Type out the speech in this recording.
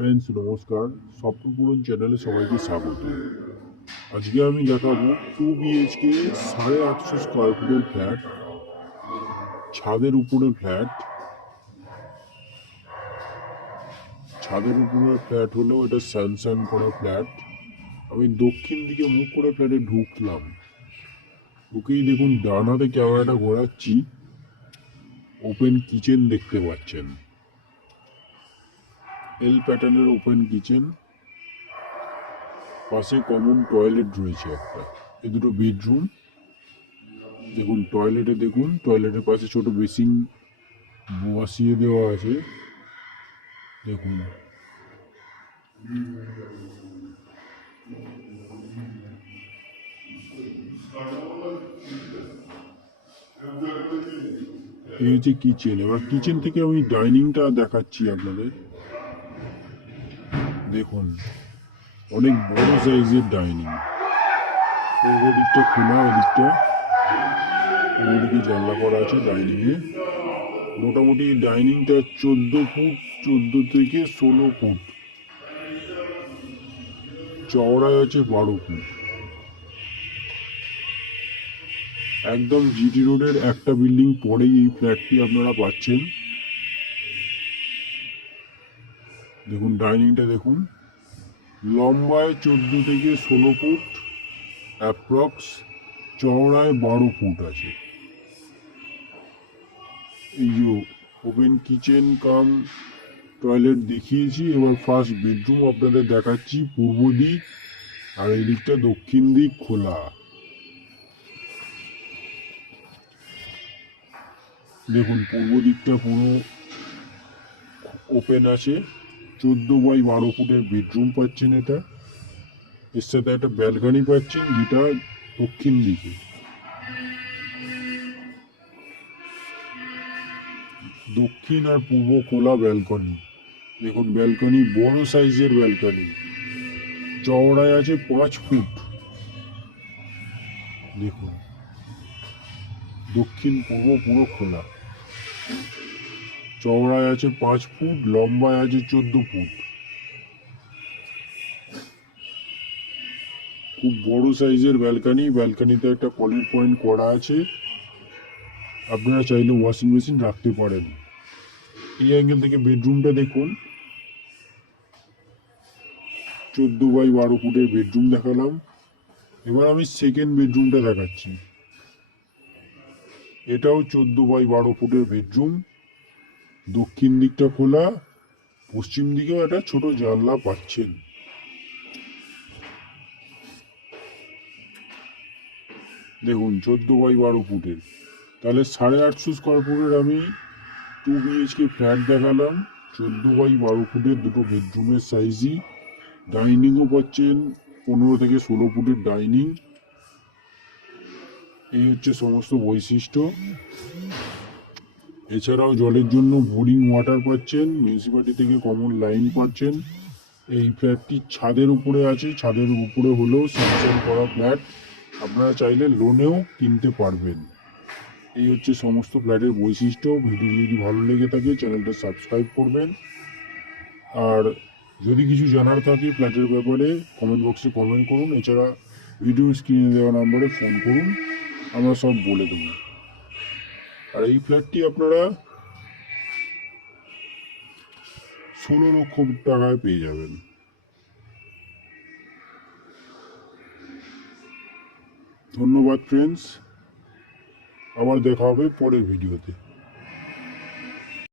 Friends নমস্কার, স্বপ্নপূরণ চ্যানেলে সবাইকে স্বাগত। আজকে আমি দেখাবো 2 BHK 850 স্কোয়ার ফুটের ফ্ল্যাট, ছাদের উপরে ফ্ল্যাট। ছাদের উপরে ফ্ল্যাট হলেও এটা স্যানসান করা ফ্ল্যাট। আমি দক্ষিণ দিকে মুখ করে ফ্ল্যাটে ঢুকলাম, ঢুকেই দেখুন ডান হাতে ক্যামেরাটা ঘোরাচ্ছি, ওপেন কিচেন দেখতে পাচ্ছেন। এল প্যাটার্নের ওপেন কিচেন, পাশে কমন টয়লেট রয়েছে একটা। এই দুটো বেডরুম। দেখুন টয়লেটের পাশে ছোট বেসিন বসিয়ে দেওয়া আছে। দেখুন এই হচ্ছে কিচেন। এবার কিচেন থেকে আমি ডাইনিংটা দেখাচ্ছি আপনাদের। দেখুন অনেক বড় সাইজের ডাইনিং। ওদিকটা খোলা, ওদিকে জানলা করা আছে ডাইনিংয়ে। মোটামুটি ডাইনিংটা 14 ফুট, 14 থেকে 16 ফুট, চওড়ায় আছে 12 ফুট। একদম জিটি রোডের একটা বিল্ডিং পরেই এই ফ্ল্যাটটি আপনারা পাচ্ছেন। দেখুন ডাইনিংটা দেখুন, লম্বায় 14 থেকে 16 ফুট অ্যাপ্রক্স, চওড়ায় 12 ফুট আছে। এই যে ওপেন কিচেন কাম টয়লেট দেখিয়েছি, এবার ফার্স্ট বেডরুম আপনাদের দেখাচ্ছি। পূর্ব দিক আর এই দিকটা দক্ষিণ দিক খোলা। দেখুন পূর্ব দিকটা পুরো ওপেন আছে। 14 বাই 12 ফুটের বেডরুম পাচ্ছেন এটা। এর সাথে একটা ব্যালকনি পাচ্ছেন, যেটা দক্ষিণ দিকে। দক্ষিণ আর পূর্ব খোলা ব্যালকনি। দেখুন ব্যালকনি বড় সাইজের ব্যালকনি, চওড়ায় আছে 5 ফুট। দেখুন দক্ষিণ পূর্ব পুরো খোলা, চওড়ায় আছে 5 ফুট, লম্বায় আছে 14 ফুট। খুব বড় সাইজের ব্যালকনি। ব্যালকনিতে একটা কলিং পয়েন্ট করা আছে, আপনারা চাইলে ওয়াশিং মেশিন রাখতে পারেন। এই অ্যাঙ্গেল থেকে বেডরুমটা দেখুন। 14 বাই 12 ফুটের বেডরুম দেখালাম। এবার আমি সেকেন্ড বেডরুমটা দেখাচ্ছি। এটাও 14 বাই 12 ফুটের বেডরুম। দক্ষিণ দিকটা খোলা, পশ্চিম দিকেও একটা ছোট জানলা পাচ্ছেন। দেখুন 14 বাই 12 ফুটের, তাহলে 850 স্কোয়ার ফুটের আমি 2 BHK ফ্ল্যাট দেখালাম। 14 বাই 12 ফুটের দুটো বেডরুমের সাইজই। ডাইনিংও পাচ্ছেন 15 থেকে 16 ফুটের ডাইনিং। এই হচ্ছে সমস্ত বৈশিষ্ট্য। এছাড়াও জলের জন্য বোরিং ওয়াটার পাচ্ছেন, মিউনিসিপ্যালিটি থেকে কমন লাইন পাচ্ছেন। এই ফ্ল্যাটটি ছাদের উপরে আছে, ছাদের উপরে হলেও স্যাংশন করা ফ্ল্যাট, আপনারা চাইলে লোনেও কিনতে পারবেন। এই হচ্ছে সমস্ত ফ্ল্যাটের বৈশিষ্ট্য। ভিডিও যদি ভালো লেগে থাকে চ্যানেলটা সাবস্ক্রাইব করবেন। আর যদি কিছু জানার থাকে ফ্ল্যাটের ব্যাপারে কমেন্ট বক্সে কমেন্ট করুন। এছাড়া ভিডিও স্ক্রিনে দেওয়া নাম্বারে ফোন করুন, আমরা সব বলে দেবো। আর এই ফ্ল্যাটটি আপনারা 16 লক্ষ টাকায় পেয়ে যাবেন। ধন্যবাদ ফ্রেন্ডস, আবার দেখা হবে পরের ভিডিওতে।